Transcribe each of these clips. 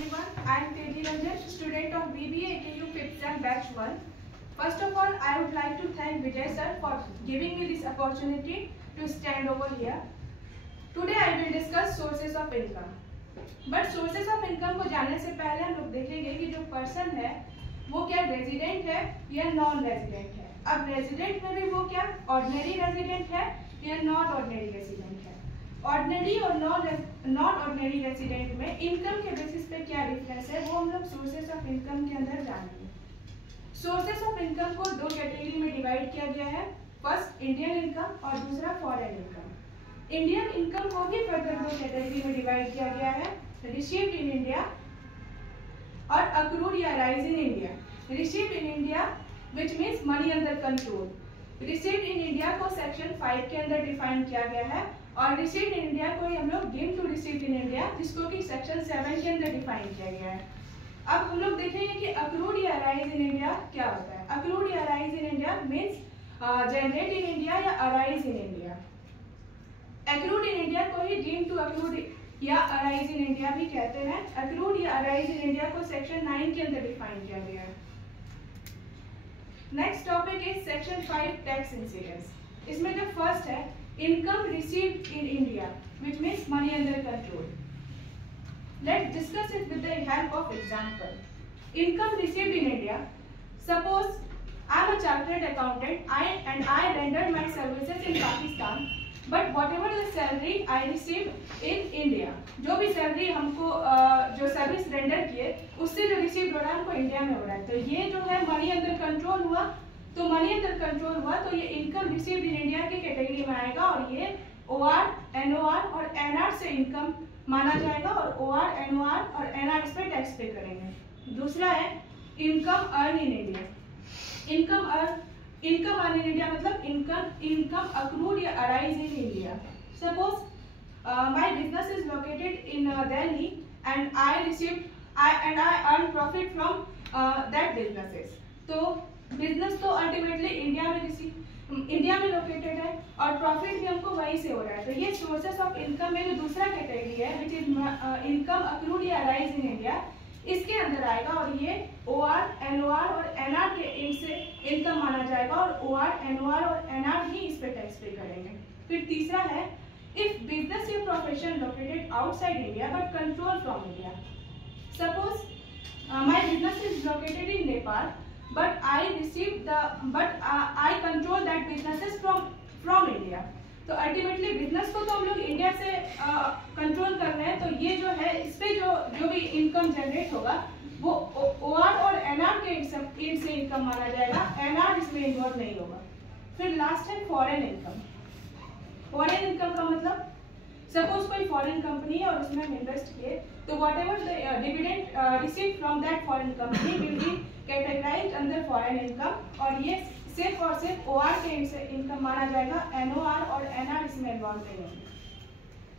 everyone. I am Teji Ranjan, student of BBA AKU 5th Sem Batch 1. First of all, I would like to thank Vijay sir for giving me this opportunity to stand over here. Today I will discuss sources of income. But sources of income को जानने से पहले हम लोग देखेंगे कि जो person है वो क्या रेजिडेंट है या नॉन रेजिडेंट है। अब रेजिडेंट में भी वो क्या ऑर्डिनरी रेजिडेंट है या नॉन ऑर्डिनरी रेजिडेंट है। ऑर्डिनरी और नॉन ऑर्डिनरी रेजिडेंट में इनकम के बेसिस पे क्या डिफरेंस है वो हम लोग सोर्सेस ऑफ इनकम के अंदर जानेंगे। सोर्सेस ऑफ इनकम को दो कैटेगरी में डिवाइड किया गया है, फर्स्ट इंडियन इनकम और दूसरा फॉरेन इनकम। इंडियन इनकम को भी फर्दर दो कैटेगरी में डिवाइड किया गया है, रिसीव्ड इन इंडिया और अक्रूड या rise in India. Received in India which means money under control. Received in India को सेक्शन 5 के अंदर डिफाइन किया गया है और रिसीव्ड इन इंडिया को हम लोग deem to received in India जिसको कि सेक्शन 7 के अंदर डिफाइन किया गया है। अब हम लोग देखेंगे कि अक्रूड या राइज इन इंडिया क्या होता है। अक्रूड या rise in India means generate in India या arise in India. Accrued in India को ही डीम टू अक्रूड या अराइज इन इंडिया भी कहते हैं। अक्रूड या अराइज इन इंडिया को सेक्शन 9 के अंदर डिफाइन किया गया है। Next topic is section 5 tax incidence. इसमें जो फर्स्ट है income received in India which means money under control. Let's discuss it with the help of example. Income received in India, suppose I am a chartered accountant I rendered my services in Pakistan but whatever the salary I received in India, जो भी salary हमको जो service render किए उससे जो receive हो रहा है हमको इंडिया में हो रहा है, तो ये जो है मनी अंडर कंट्रोल हुआ। तो मनी अंडर कंट्रोल हुआ तो ये इनकम रिसीव्ड इन इंडिया की कैटेगरी में आएगा और ये OR, NOR और NR से इनकम माना जाएगा और OR, NOR और NR इस पे टैक्स पे करेंगे। दूसरा है income earn in India. Income earn in India मतलब इनकम अक्रूड या arise in India. Suppose my business is located in Delhi and I earn profit from that businesses। तो बिजनेस तो अल्टीमेटली इंडिया में लोकेटेड है और प्रॉफिट भी हमको वहीं से हो रहा है। तो ये सोर्सेस ऑफ इनकम में जो दूसरा कैटेगरी है विच इज इनकम अक्रूड या अराइज इन इंडिया, इसके अंदर आएगा और ये OR, NOR और NR के एंड से इनकम माना जाएगा और OR, NOR और NR ही इस पे टैक्स पे करेंगे। फिर तीसरा है इफ बिजनेस या profession located outside India but control from India. Suppose my business is located in Nepal but I control that businesses from India। तो अल्टीमेटली बिजनेस को तो हम लोग इंडिया से कंट्रोल कर रहे हैं, तो ये जो है इस पे जो भी इनकम जनरेट होगा वो OR और NR के एंड से इनकम माना जाएगा, NR इसमें इन्वॉल्व नहीं होगा। फिर लास्ट है फॉरेन इनकम। फॉरेन इनकम का मतलब सपोज कोई फॉरेन कंपनी है और उसमें हम इन्वेस्ट किए तो whatever the dividend received from that foreign company will be categorised under foreign income और ये सिर्फ और सिर्फ OR के एंड से इनकम माना जाएगा, NOR और NR इसमें इन्वॉल्व नहीं होंगे।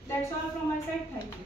That's all from my side, thank you.